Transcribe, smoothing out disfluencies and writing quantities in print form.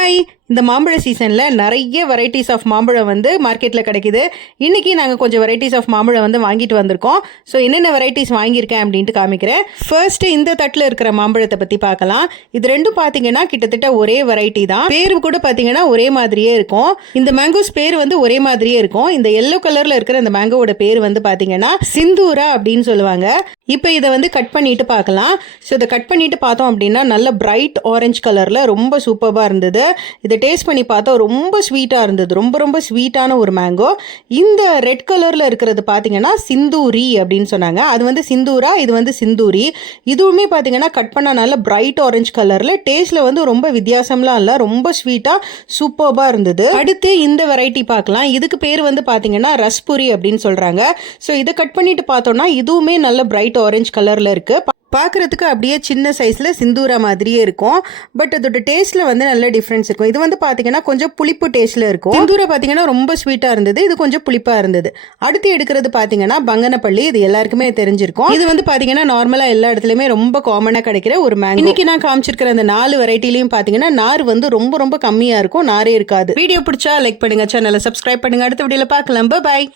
Hi, இந்த மாம்பழ சீசனில் நிறைய வெரைட்டிஸ் ஆஃப் மாம்பழம் வந்து மார்க்கெட்டில் கிடைக்குது. இன்றைக்கி நாங்கள் கொஞ்சம் வெரைட்டிஸ் ஆஃப் மாம்பழம் வந்து வாங்கிட்டு வந்திருக்கோம். ஸோ என்னென்ன வெரைட்டிஸ் வாங்கியிருக்கேன் அப்படின்ட்டு காமிக்கிறேன். ஃபர்ஸ்ட்டு இந்த தட்டில் இருக்கிற மாம்பழத்தை பற்றி பார்க்கலாம். இது ரெண்டும் பார்த்தீங்கன்னா கிட்டத்தட்ட ஒரே வெரைட்டி தான். பேர் கூட பார்த்தீங்கன்னா ஒரே மாதிரியே இருக்கும். இந்த மேங்கோஸ் பேர் வந்து ஒரே மாதிரியே இருக்கும். இந்த எல்லோ கலரில் இருக்கிற இந்த மேங்கோவோட பேர் வந்து பார்த்தீங்கன்னா சிந்தூரா அப்படின்னு சொல்லுவாங்க. இப்போ இதை வந்து கட் பண்ணிட்டு பார்க்கலாம். ஸோ இதை கட் பண்ணிட்டு பார்த்தோம் அப்படின்னா நல்ல பிரைட் ஆரஞ்சு கலரில் ரொம்ப சூப்பராக இருந்தது. இதை டேஸ்ட் பண்ணி பார்த்தா ரொம்ப ஸ்வீட்டாக இருந்தது. ரொம்ப ஸ்வீட்டான ஒரு மேங்கோ. இந்த ரெட் கலரில் இருக்கிறது பார்த்தீங்கன்னா சிந்தூரி அப்படின்னு சொன்னாங்க. அது வந்து சிந்தூரா, இது வந்து சிந்தூரி. இதுவுமே பார்த்தீங்கன்னா கட் பண்ண நல்ல பிரைட் ஆரஞ்சு கலரில், டேஸ்ட்டில் வந்து ரொம்ப வித்தியாசம்லாம் இல்லை, ரொம்ப ஸ்வீட்டாக சூப்பராக இருந்தது. அடுத்து இந்த வெரைட்டி பார்க்கலாம். இதுக்கு பேர் வந்து பார்த்தீங்கன்னா ரஸ்புரி அப்படின்னு சொல்கிறாங்க. ஸோ இதை கட் பண்ணிட்டு பார்த்தோம்னா இதுவுமே நல்ல பிரைட் ஆரஞ்சு கலரில் இருக்குது. பார்க்குறதுக்கு அப்படியே சின்ன சைஸில் சிந்தூரா மாதிரியே இருக்கும். பட் அதோட டேஸ்ட்டில் வந்து நல்ல டிஃப்ரென்ஸ் இருக்கும். இது வந்து பார்த்தீங்கன்னா கொஞ்சம் புளிப்பு டேஸ்ட்டில் இருக்கும். சிந்தூரா பார்த்தீங்கன்னா ரொம்ப ஸ்வீட்டாக இருந்தது, இது கொஞ்சம் புளிப்பாக இருந்தது. அடுத்து எடுக்கிறது பார்த்தீங்கன்னா பங்கனப்பள்ளி. இது எல்லாருக்குமே தெரிஞ்சிருக்கும். இது வந்து பார்த்தீங்கன்னா நார்மலாக எல்லா இடத்துலையுமே ரொம்ப காமனாக கிடைக்கிற ஒரு மேங்கோ. இன்னைக்கு நான் காமிச்சிருக்கிற அந்த 4 வெரைட்டிலையும் பார்த்தீங்கன்னா நார் வந்து ரொம்ப கம்மியாக இருக்கும், நாரே இருக்காது. வீடியோ பிடிச்சா லைக் பண்ணுங்க, சேனலை சப்ஸ்கிரைப் பண்ணுங்க. அடுத்த வீடியோவில் பார்க்கலாம். பாய்.